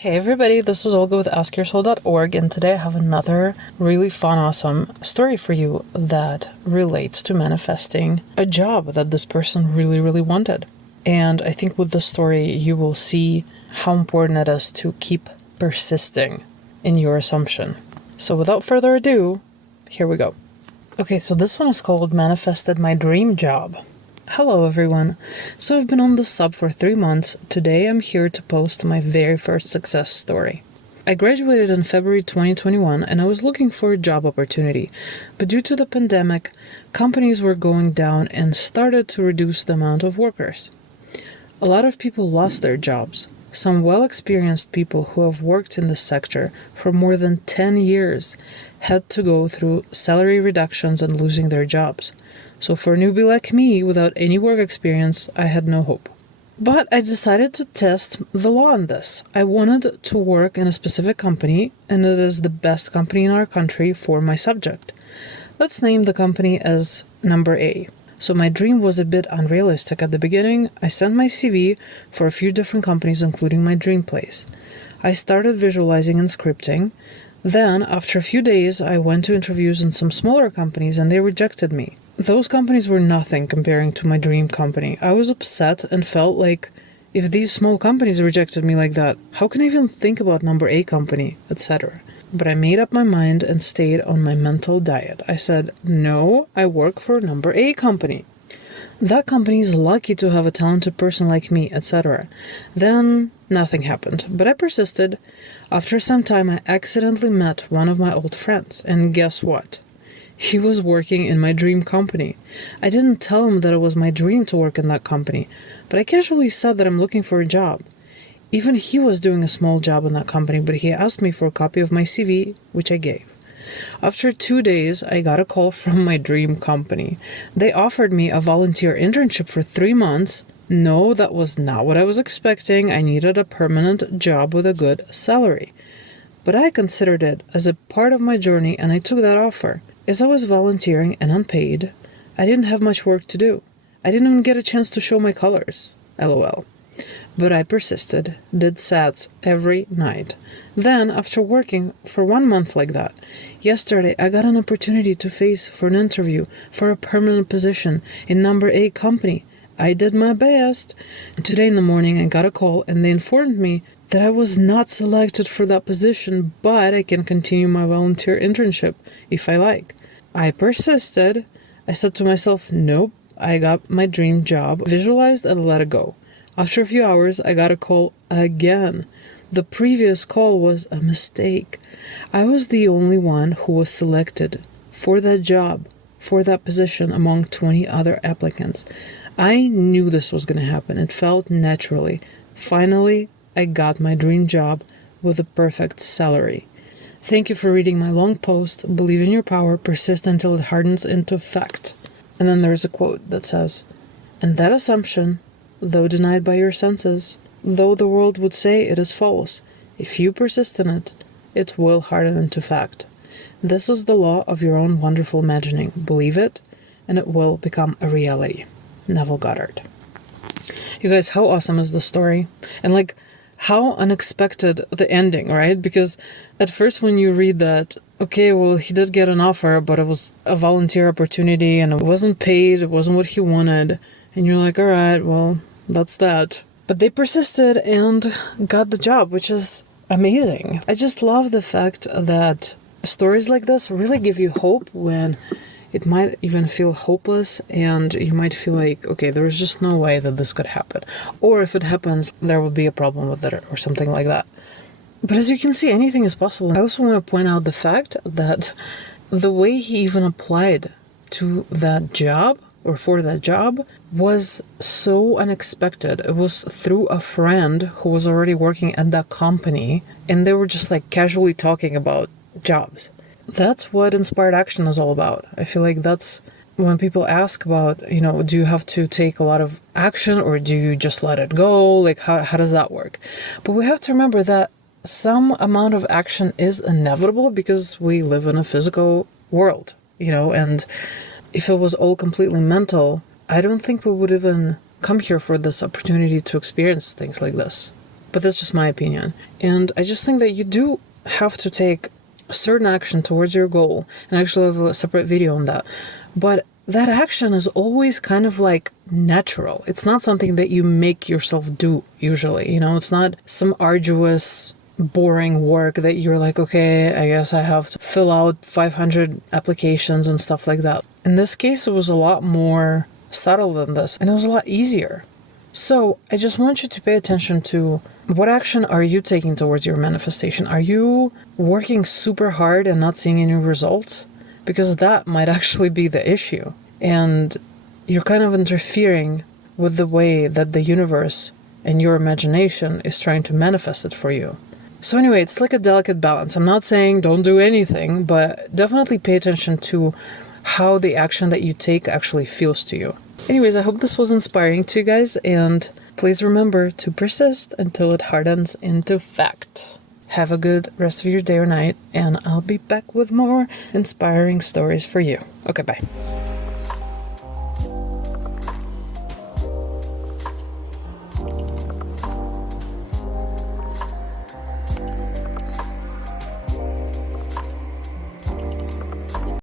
Hey everybody, this is Olga with AskYourSoul.org, and today I have another really fun, awesome story for you that relates to manifesting a job that this person really, really wanted. And I think with this story, you will see how important it is to keep persisting in your assumption. So without further ado, here we go. Okay, so this one is called Manifested My Dream Job. Hello everyone. So I've been on the sub for 3 months. Today I'm here to post my very first success story. I graduated in February 2021 and I was looking for a job opportunity, but due to the pandemic, companies were going down and started to reduce the amount of workers. A lot of people lost their jobs. Some well-experienced people who have worked in the sector for more than 10 years had to go through salary reductions and losing their jobs. So for a newbie like me, without any work experience, I had no hope. But I decided to test the law on this. I wanted to work in a specific company, and it is the best company in our country for my subject. Let's name the company as Number A. So my dream was a bit unrealistic at the beginning. I sent my CV for a few different companies, including my dream place. I started visualizing and scripting. Then, after a few days, I went to interviews in some smaller companies and they rejected me. Those companies were nothing comparing to my dream company. I was upset and felt like, if these small companies rejected me like that, how can I even think about Number A company, etc.? But I made up my mind and stayed on my mental diet. I said, no, I work for Number A company. That company is lucky to have a talented person like me, etc. Then nothing happened, but I persisted. After some time, I accidentally met one of my old friends, and guess what? He was working in my dream company. I didn't tell him that it was my dream to work in that company, but I casually said that I'm looking for a job. Even he was doing a small job in that company, but he asked me for a copy of my CV, which I gave. After 2 days, I got a call from my dream company. They offered me a volunteer internship for 3 months. No, that was not what I was expecting. I needed a permanent job with a good salary. But I considered it as a part of my journey, and I took that offer. As I was volunteering and unpaid, I didn't have much work to do. I didn't even get a chance to show my colors. LOL. But I persisted, did sats every night. Then, after working for 1 month like that, yesterday I got an opportunity to face for an interview for a permanent position in Number A company. I did my best. And today in the morning I got a call and they informed me that I was not selected for that position, but I can continue my volunteer internship if I like. I persisted. I said to myself, nope, I got my dream job, visualized and let it go. After a few hours, I got a call again. The previous call was a mistake. I was the only one who was selected for that job, for that position among 20 other applicants. I knew this was going to happen. It felt naturally. Finally, I got my dream job with a perfect salary. Thank you for reading my long post. Believe in your power. Persist until it hardens into fact. And then there's a quote that says, and that assumption, though denied by your senses, though the world would say it is false, if you persist in it, it will harden into fact. This is the law of your own wonderful imagining. Believe it, and it will become a reality. Neville Goddard. You guys, how awesome is this story? And how unexpected the ending, right? Because at first when you read that, okay, well, he did get an offer, but it was a volunteer opportunity and it wasn't paid, it wasn't what he wanted. And you're like, all right, well, that's that. But they persisted and got the job, which is amazing. I just love the fact that stories like this really give you hope when it might even feel hopeless and you might feel like, okay, there's just no way that this could happen. Or if it happens, there will be a problem with it or something like that. But as you can see, anything is possible. I also want to point out the fact that the way he even applied to that job or for that job was so unexpected. It was through a friend who was already working at that company and they were just casually talking about jobs. That's what inspired action is all about. I feel like that's when people ask about, do you have to take a lot of action or do you just let it go? How does that work? But we have to remember that some amount of action is inevitable because we live in a physical world, and if it was all completely mental, I don't think we would even come here for this opportunity to experience things like this. but that's just my opinion. And I just think that you do have to take a certain action towards your goal, and I actually have a separate video on that. But that action is always kind of like natural. It's not something that you make yourself do usually, it's not some arduous, boring work that you're like, okay, I guess I have to fill out 500 applications and stuff like that. In this case, it was a lot more subtle than this, and it was a lot easier. So I just want you to pay attention to what action are you taking towards your manifestation? Are you working super hard and not seeing any results? Because that might actually be the issue. And you're kind of interfering with the way that the universe and your imagination is trying to manifest it for you. So anyway, it's like a delicate balance. I'm not saying don't do anything, but definitely pay attention to how the action that you take actually feels to you. Anyways, I hope this was inspiring to you guys, and please remember to persist until it hardens into fact. Have a good rest of your day or night, and I'll be back with more inspiring stories for you. Okay, bye.